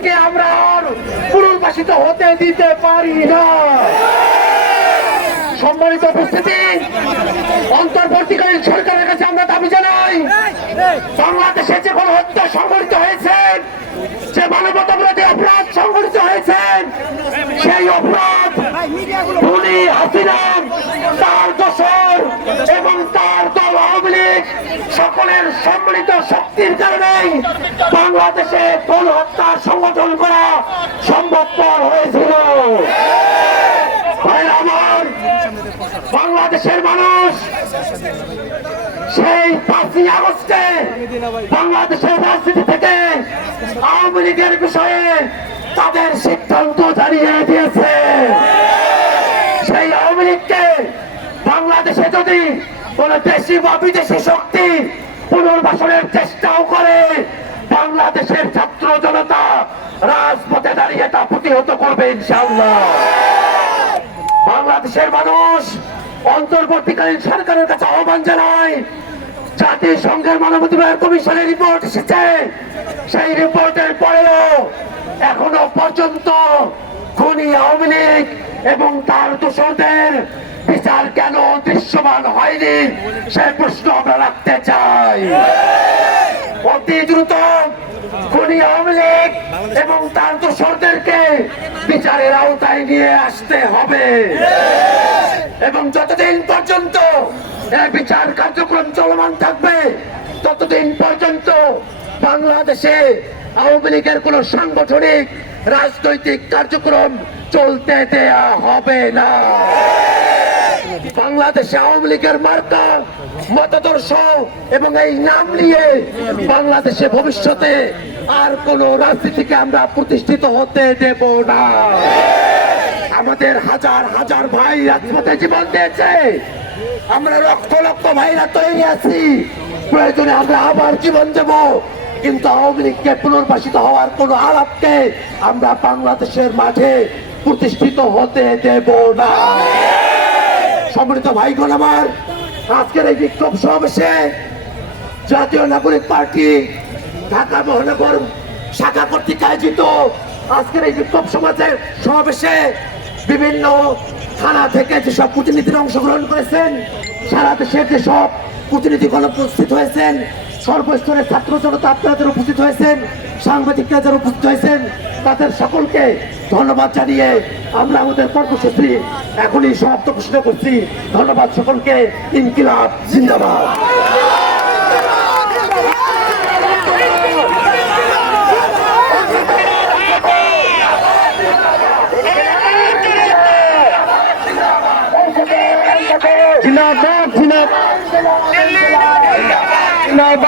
থেকে আমরা আর পুনর্বাসিত হতে দিতে পারি না। সম্মানিত উপস্থিতি, অন্তর্বর্তীকালীন সরকারের কাছে আমরা দাবি জানাই, বাংলাদেশে যে কোনো হত্যা সংঘটিত হয়েছে, যে মানবতা অপরাধ সংঘটিত হয়েছে, সেই অপরাধ খুনি হাসিনা তার দোষর এবং তার দল আওয়ামী লীগ সকলের সম্মিলিত শক্তির কারণেই বাংলাদেশে দল হত্যার সংগঠন করা সম্ভবপর হয়েছিল। আমার, বাংলাদেশের মানুষ সেই পাঁচই আগস্টে বাংলাদেশের রাজনীতি থেকে আওয়ামী লীগের বিষয়ে তাদের সিদ্ধান্ত জানিয়ে দিয়েছে। সেই আওয়ামী লীগকে বাংলাদেশে যদি কোন দেশি বা বিদেশি শক্তি পুনর্বাসনের চেষ্টাও করে। বাংলাদেশের ছাত্র জনতা রাজপথে দাঁড়িয়ে তা প্রতিহত করবে ইনশাআল্লাহ। বাংলাদেশের মানুষ অন্তর্বর্তীকালীন সরকারের কাছে আহ্বান জানায়, জাতিসংঘের মানবাধিকার কমিশনের রিপোর্ট এসেছে। সেই রিপোর্টের পরেও এখনও পর্যন্ত খুনি আওয়ামী লীগ এবং তার দোষরদের বিচার কেন দৃশ্যমান হয়নি? সে প্রশ্ন আমরা রাখতে চাই। অতি দ্রুত খুনি আওয়ামী লীগ এবং তার দোষরদেরকে বিচারের আওতায় নিয়ে আসতে হবে। এবং যতদিন পর্যন্ত বিচার কার্যক্রম চলমান থাকবে, ততদিন পর্যন্ত বাংলাদেশে আওয়ামী লীগের কোন সাংগঠনিক রাজনৈতিক কার্যক্রম চলতে দেয়া হবে না। বাংলাদেশে আওয়ামী লীগের মার্কা, মতাদর্শ এবং এই নাম নিয়ে বাংলাদেশে ভবিষ্যতে আর কোন রাজনীতিকে আমরা প্রতিষ্ঠিত হতে দেব না। আমাদের হাজার হাজার ভাই রাজপথে জীবন দিয়েছে। আমরা লক্ষ লক্ষ ভাইরা তৈরি আছি। প্রয়োজনে আমরা আবার জীবন দেব। কিন্তু আওয়ামী লীগকে পুনর্বাসিত হওয়ার কোন আলাপকে আমরা বাংলাদেশের মাঠে প্রতিষ্ঠিত হতে দেব না। সম্মানিত ভাইগণ আমার, আজকের এই বিক্ষোভ সমাবেশে জাতীয় নাগরিক পার্টি ঢাকা মহানগর শাখা কর্তৃক আয়োজিত আজকের এই বিক্ষোভ সমাজের সমাবেশে বিভিন্ন থানা থেকে যেসব প্রতিনিধিরা অংশগ্রহণ করেছেন, সারা দেশের যেসব প্রতিনিধিগণ উপস্থিত হয়েছেন, সর্বস্তরের ছাত্র জনতা আপনারা যারা উপস্থিত হয়েছেন সাংবাদিকরা যারা উপস্থিত হয়েছেন, তাদের সকলকে ধন্যবাদ জানিয়ে আমরা আমাদের কর্মসূচি এখনই সমাপ্ত ঘোষণা করছি। ধন্যবাদ সকলকে। ইনকিলাব জিন্দাবাদ জিন্দাবাদ। জিন্দাবাদ।